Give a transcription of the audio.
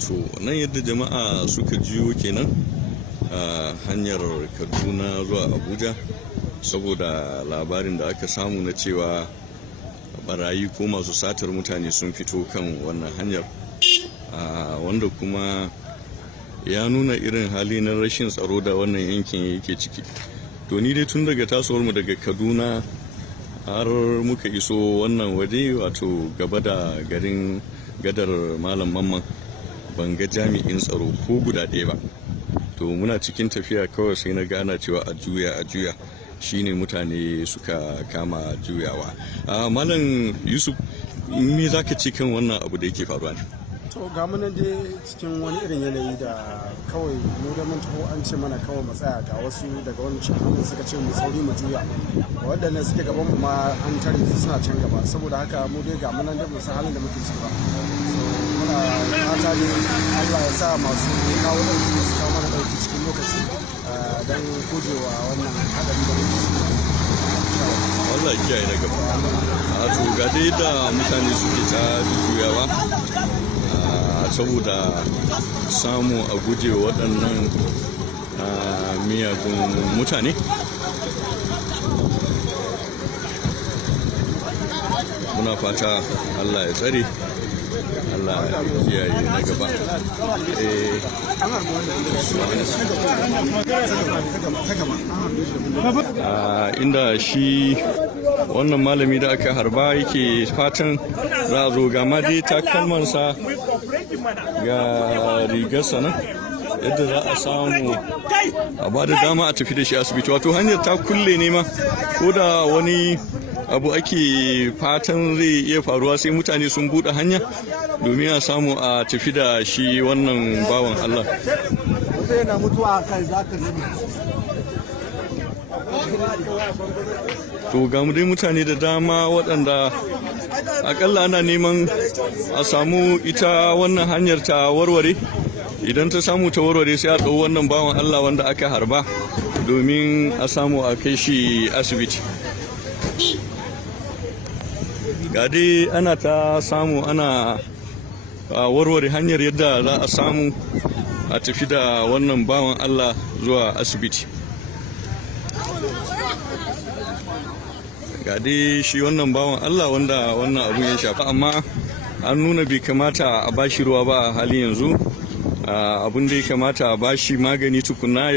to nan yadda jama'a suka jiyo kenan a hanyar Kaduna zuwa Abuja saboda labarin da aka samu na cewa barayi ko masu satar mutane sun fito kan wannan hanyar, wanda kuma ya nuna irin hali na rashin tsaro da wannan yankin yake ciki. To ni dai tun daga tasowar mu daga Kaduna har muka iso wannan waje, wato gaba da garin gadar Malam Mamman, ban ga jami'in tsaro ko guda ɗaya ba. To muna cikin tafiya kawai sai na gana cewa a juya shine mutane suka kama juyawa. Malam Yusuf, me za ka ce kan wannan abu da yake faruwa ne? To ga mu nan dai cikin wani irin yanayi da kawai mu da mun taho an ce mana kawai mu tsaya, ga wasu daga wani cikin suka ce mu sauri mu juya, waɗannan suke gaban mu ma an tare su suna can gaba, saboda haka mu dai ga mu nan dai mu san halin da muke ciki ba. So muna fata ne Allah ya sa masu kawo ɗauki su kawo mana ɗauki cikin lokaci don gujewa wannan haɗari da muke ciki. Allah ya kiyaye na gaba. To ga dai da mutane suke ta juyawa saboda samu a guje waɗannan miyagun mutane. Muna fata Allah ya tsare, Allah ya kiyaye na gaba. Inda shi wannan malami da aka harba yake fatan za a zo, ga ma dai takalmansa ga rigarsa nan, yadda za a samu a ba da dama a tafi da shi asibiti. Wato hanyar ta kulle ne ma, ko da wani abu ake fatan zai iya faruwa sai mutane sun buɗe hanya domin a samu a tafi da shi wannan bawan Allah. To ga mu dai mutane da dama waɗanda akalla ana neman a samu ita wannan hanyar ta warware. Idan ta samu ta warware sai a ɗau wannan bawan Allah wanda aka harba domin a samu a kai shi asibiti. Ga dai ana ta samu ana warware hanyar yadda za a samu a tafi da wannan bawan Allah zuwa asibiti. Ga dai shi wannan bawan Allah wanda wannan abun ya shafa, amma an nuna bai kamata a bashi ruwa ba a halin yanzu. Abun da ya kamata a bashi magani tukuna